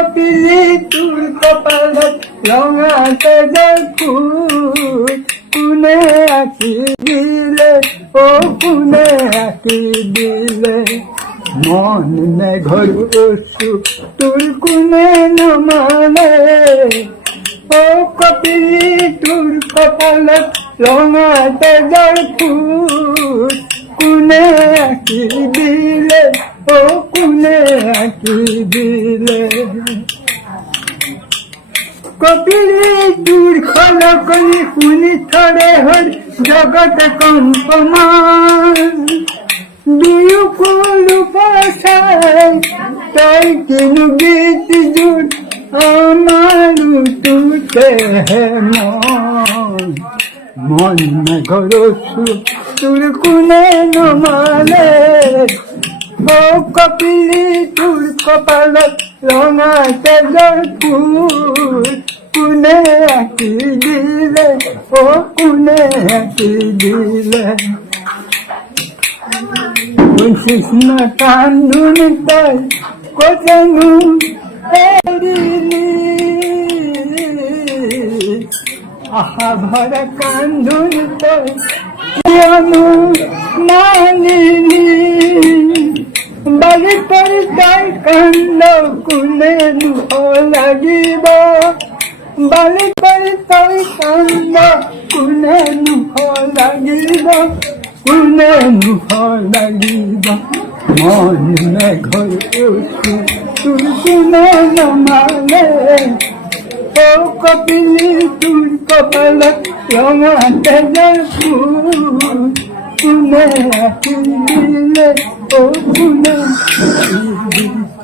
কপিলি তোৰ কপালত ৰঙা তেজৰ ফুল কোনে আঁকি দিলে অ কোনে আঁকি দিলে মন মেঘৰ অশ্ৰু তোৰ কোনে নমালে অ কপিলি তোৰ কপালত ৰঙা তেজৰ ফুল কোনে আঁকি দিলে অ কোনে আঁকি দিলে কপিলি তোৰ খলকনি শুনি থৰে হ'ল জগত কম্পমান দুয়ো কলো পাছাই তই কিনো গীত জোৰ আমাৰো তোতে মন মেঘৰ অশ্ৰু তোৰ কোনে নমালে অ কপিলি তোৰ কপালত ৰঙা তেজৰ ফুল কোনে আঁকি দিলে অ কোনে আঁকি দিলে কৃষ্ণ কান্দোন তই কতনো এৰিলি আশা ভৰা কান্দোন তই কিয়নো মানিলি বালি কৰি তই কান্দ কোনে লাগিব বালি কৰি তই কান্দ কোনে লাগিব কোনে লাগিব মন মেঘৰ অশ্ৰু তোৰ কোনে নমালে অ কপিলি তোৰ কপালত ৰঙা তেজৰ ফুল কোনে আঁকি দিলে অ কোনে আঁকি দিলে